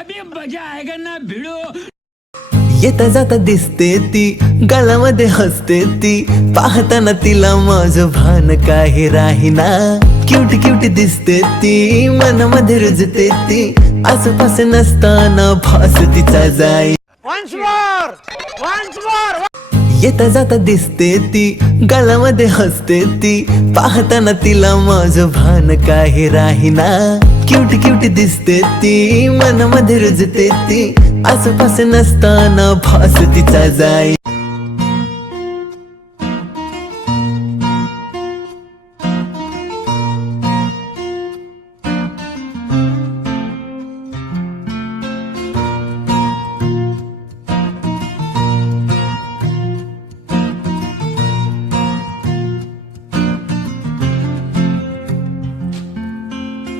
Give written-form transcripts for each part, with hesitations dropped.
अभी मजा आएगा ना भिड़ो. येता जाता दिसते ती, गालामध्ये हसते ती, पाहताना तिला माझं भान काही राहीना. क्यूट क्यूट दिसते ती, मनामध्ये रुजते ती, आसपास नसताना भास तिचा जाई. येता जाता दिसते ती, गालामध्ये हसते ती, पाहताना तिला माझं भान काही राहीना. क्यूट क्यूट दिसते ती, मनामध्ये रुजते ती, आसपास नसताना भास तिचा जाई.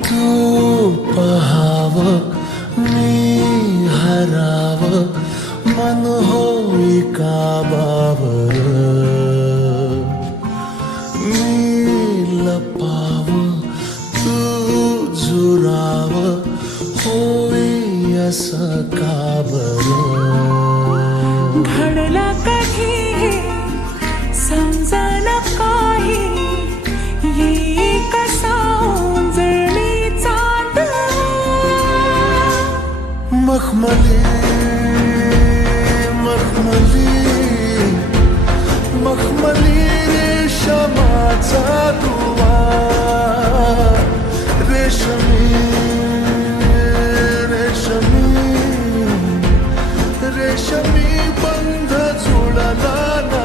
तू पहावं मी हरावं, मन होई काबावर. मी लपावं तू झुरावं, होई असं काबर. घडला कधी समजना काही, येई कसा उजळी चांद. मखमली मखमली मखमली रेशमाचा दुवा, रेशमी रेशमी रेशमी बंध जुळला नावा.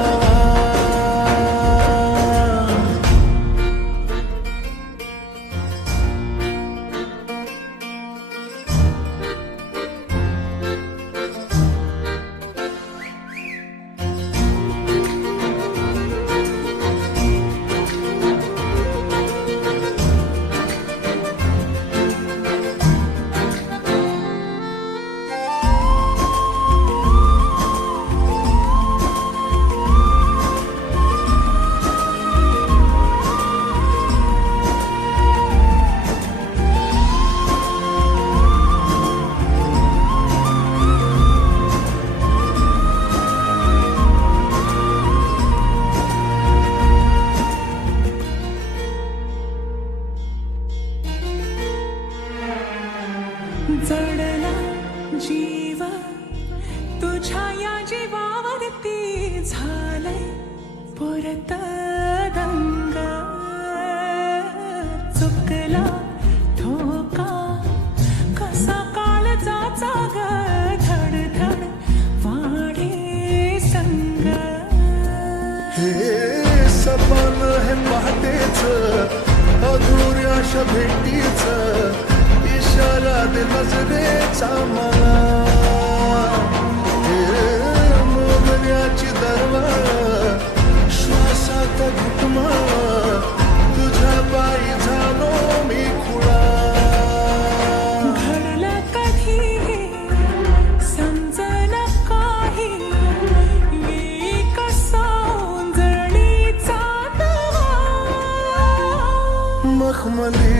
जडला जीव तुझ्या या जीवावरती, झालंय परत दंग. चुकला धोका कसा काळजाचा ग, धडधड वाढे संग. हे सपन हे पहाटेच, अधुऱ्याशा भेटीच, इशारा दे नजरेचा मला. हे मोगऱ्याची दरवाळ, श्वासात घुटमळ, तुझ्या पायी झालो मी खुळा. घडलं कधी समजना काही, येई कसा उजळीचा दवा. मखमली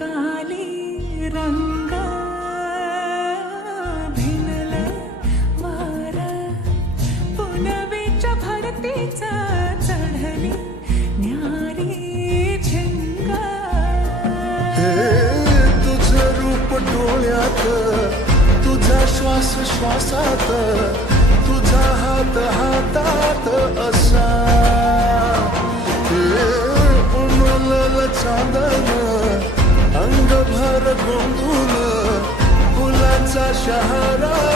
गाली रंग भिनल वार पुनवेच्या भरतीचा चढली न्यारी झिंग तुझं रूप डोळ्यात तुझा श्वास श्वासात तुझा हात हातात असा उमलल चांदन अंगभर गोंधून फुलाचा शहरा